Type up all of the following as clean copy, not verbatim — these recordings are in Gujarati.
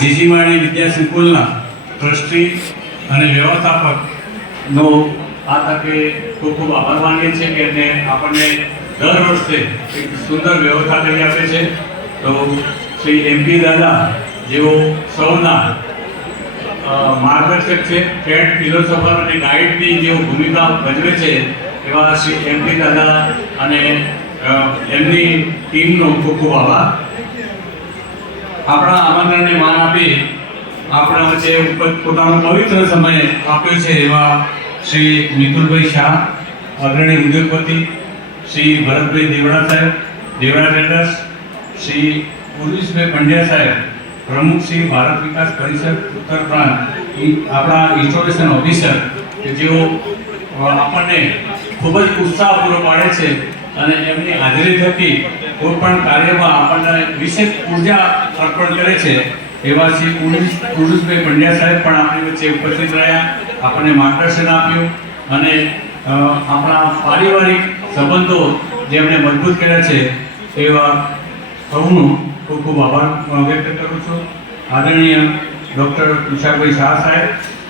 જીજી માળી વિદ્યા સંકુલના ટ્રસ્ટી અને વ્યવસ્થાપકનો આ તકે ખૂબ ખૂબ આભાર માનીએ છીએ કે એમને આપણને દર વર્ષે એક સુંદર વ્યવસ્થા કરી આપે છે. તો શ્રી MP દાદા જેઓ સૌના માર્ગદર્શક છે, ફેડ ફિલોસોફર અને ગાઈડની જેઓ ભૂમિકા ભજવે છે એવા શ્રી MP દાદા અને એમની ટીમનો ખૂબ ખૂબ આભાર. આપણા આમંત્રણને માન આપી આપણા વચ્ચે પોતાનો પવિત્ર સમય આપ્યો છે એવા શ્રી મિતુલભાઈ શાહ, અગ્રણી ઉદ્યોગપતિ, શ્રી ભરતભાઈ દેવડા સાહેબ, દેવડા ટ્રેડર્સ, શ્રી ઉર્વિશભાઈ પંડ્યા સાહેબ, પ્રમુખ શ્રી ભારત વિકાસ પરિષદ ઉત્તર પ્રાંત, આપણા ઇન્સ્ટોલેશન ઓફિસર કે જેઓ આપણને ખૂબ જ ઉત્સાહ પૂરો પાડે છે અને એમની હાજરી થકી કોઈ પણ કાર્યમાં આપણને વિશેષ ઉર્જા અર્પણ કરે છે એવા શ્રી ઉર્વિશભાઈ પંડ્યા સાહેબ પણ આપણી વચ્ચે ઉપસ્થિત રહ્યા, આપણને માર્ગદર્શન આપ્યું અને આપણા પારિવારિક સંબંધો જેમણે મજબૂત કર્યા છે એવા સૌનો ખૂબ ખૂબ આભાર વ્યક્ત કરું છું. આદરણીય ડૉક્ટર તુષારભાઈ શાહ સાહેબ,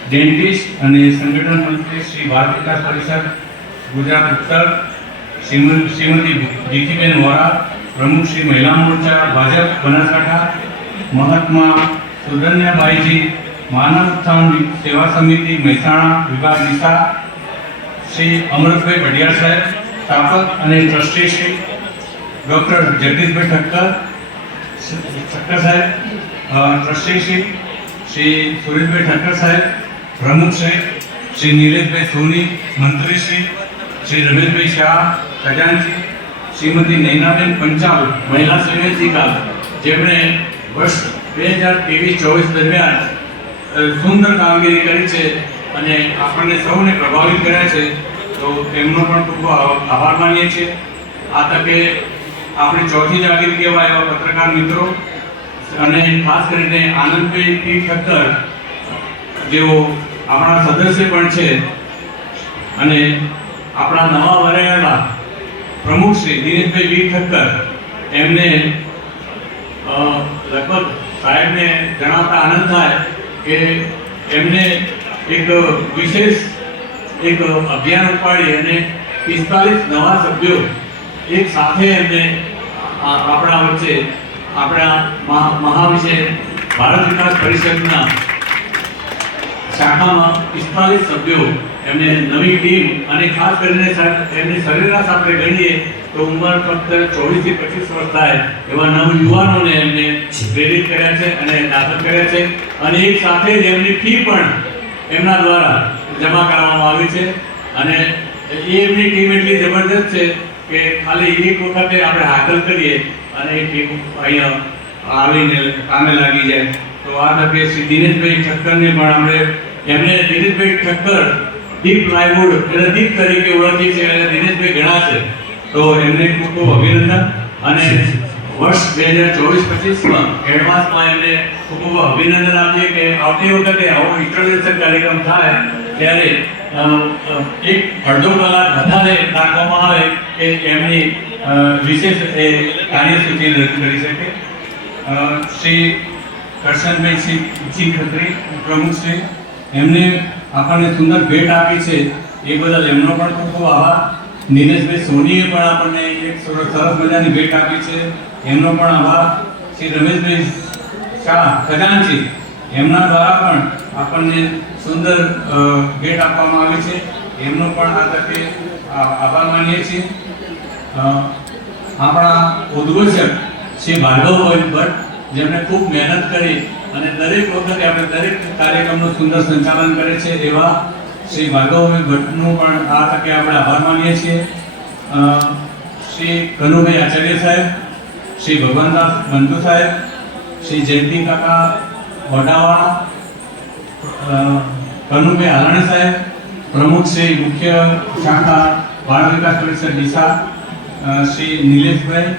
ડેન્ટિસ્ટ અને સંગઠન મંત્રી શ્રી ભારત વિકાસ પરિષદ ગુજરાત ઉત્તર, શ્રીમતી ભીખીબેન વોરા, પ્રમુખ શ્રી મહિલા મોરચા ભાજપ બનાસકાંઠા, મહાત્મા સુધન્યાબાઈજી, માનવ ઉત્થાન સેવા સમિતિ મહેસાણા વિભાગ દિશા, શ્રી અમૃતભાઈ ભડિયાર સાહેબ, સ્થાપક અને ટ્રસ્ટી શ્રી ડૉક્ટર જગદીશભાઈ ઠક્કર સાહેબ, ટ્રસ્ટી શ્રી સુરેશભાઈ ઠક્કર સાહેબ, પ્રમુખ શ્રી નીલેશભાઈ સોની, મંત્રી શ્રી રમેશભાઈ શાહ, ખજાનચી શ્રીમતી નૈનાબેન પંચાલ, મહિલા સંયોજિકા, જેમણે વર્ષ 2023-24 દરમિયાન સુંદર કામગીરી કરી છે અને આપણને સૌને પ્રભાવિત કર્યા છે. તો તેમનો પણ ખૂબ આભાર માનીએ છીએ. આ તકે આપણી ચોથી જાગીર કહેવાય એવા પત્રકાર મિત્રો અને ખાસ કરીને આનંદભાઈ P. ઠક્કર જેઓ આપણા સદસ્ય પણ છે અને આપણા નવા વરાયેલા પ્રમુખ શ્રી દિનેશભાઈ V. ઠક્કર, એમને લગભગ સાહેબને જણાવતા આનંદ થાય કે એમને એક વિશેષ એક અભિયાન ઉપાડી અને 45 નવા સભ્યો એક સાથે એમને આપણા વચ્ચે આપણા મહાવિષય ભારત વિકાસ પરિષદના શાખામાં 45 સભ્યો એમને નવી ટીમ અને ખાસ કરીને એમની સરેરાશ આપણે ગણીએ તો ઉંમર ફક્ત 24 થી 25 વર્ષ થાય એવા નવ યુવાનોને એમને પ્રેરિત કર્યા છે અને દાખલ કર્યા છે અને એક સાથે જ એમની ફી પણ એમના દ્વારા જમા કરવામાં આવી છે અને એમની ટીમ એટલી જબરદસ્ત છે કે ખાલી એક વખતે આપણે હાકલ કરીએ અને એ ટીમ અહીંયા આવીને કામે લાગી જાય. તો આ તકે શ્રી દિનેશભાઈ ઠક્કરને પણ આપણે એમને દિનેશભાઈ ઠક્કર દીપ પ્લાયવુડ એટલે દીપ તરીકે ઓળખી છે અને દિનેશભાઈ ઘણા છે. તો એમને ખૂબ ખૂબ અભિનંદન અને વર્ષ 2024-25માં એડવાન્સમાં એમને ખૂબ ખૂબ અભિનંદન આપીએ કે આવતી વખતે આવો ઇન્ટ્રોડક્શન કાર્યક્રમ થાય ત્યારે એક અડધો કલાક વધારે રાખવામાં આવે કે એમની વિશેષ કાર્યસૂચિ રજૂ કરી શકે. શ્રી કરશનભાઈ સિંહ ખત્રી, પ્રમુખ શ્રી, એમને આપણને સુંદર ભેટ આપી છે એ બદલ એમનો પણ ખૂબ ખૂબ આભાર. નીલેશભાઈ સોનીએ પણ આપણને એક સરસ મજાની ભેટ આપી છે, એમનો પણ આભાર. શ્રી રમેશભાઈ શાહ, ખજાનચી, એમના દ્વારા પણ આપણને સુંદર ભેટ આપવામાં આવી છે, એમનો પણ આ તકે આભાર માનીએ છીએ. આપણા ઉદ્ઘોષક શ્રી ભાર્ગવભાઈ ભટ્ટ, જેમણે ખૂબ મહેનત કરી અને દરેક વખતે આપણે દરેક કાર્યક્રમનું સુંદર સંચાલન કરે છે એવા શ્રી ભાર્ગવભાઈ ભટ્ટનું પણ આ તકે આપણે આભાર માનીએ છીએ. શ્રી કનુભાઈ આચાર્ય સાહેબ, શ્રી ભગવાનદાસ બંધુ સાહેબ, શ્રી જયંતિ કાકા વડાવાળા, કનુભાઈ હાલાણી સાહેબ, પ્રમુખ શ્રી મુખ્ય શાખા ભારત વિકાસ પરિષદ દિશા, શ્રી નીલેશભાઈ,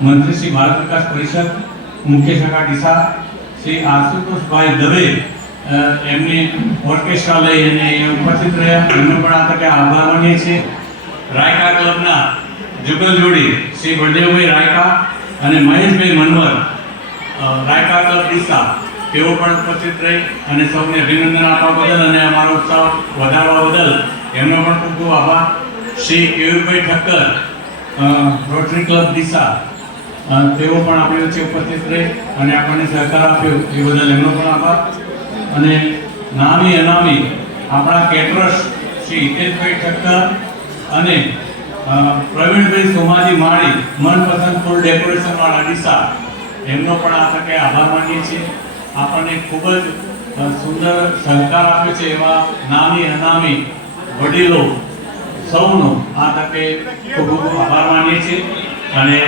મંત્રી શ્રી ભારત વિકાસ પરિષદ મુખ્ય શાખા દિશા, શ્રી આશુતોષભાઈ દવે, એમની ઓર્કેસ્ટ્રા લઈ અને ઉપસ્થિત રહ્યા, એમનો પણ આ તકે આભાર માનીએ છીએ. રાયકા ક્લબના જુગલ જોડી શ્રી બળદેવભાઈ રાયકા અને મહેશભાઈ મનવર, રાયકા ક્લબ દિશા, તેઓ પણ ઉપસ્થિત રહી અને સૌને અભિનંદન આપવા બદલ અને અમારો ઉત્સાહ વધારવા બદલ એમનો પણ ખૂબ ખૂબ આભાર. શ્રી કેયુરભાઈ ઠક્કર, રોટરી ક્લબ ડીસા, તેઓ પણ આપણી વચ્ચે ઉપસ્થિત રહી અને આપણને સહકાર આપ્યો એ બદલ એમનો પણ આભાર. અને નામી અનામી આપણા કેટરર્સ શ્રી હિતેશભાઈ ઠક્કર અને પ્રવીણભાઈ સોમાજી માળી, મનપસંદ ફૂલ ડેકોરેશન વાળા ડીસા, એમનો પણ આ તકે આભાર માનીએ છીએ. આપણને ખૂબ જ સુંદર સહકાર આપ્યો છે એવા નામી અનામી વડીલો સૌનો આ તકે ખૂબ ખૂબ આભાર માનીએ છીએ. અને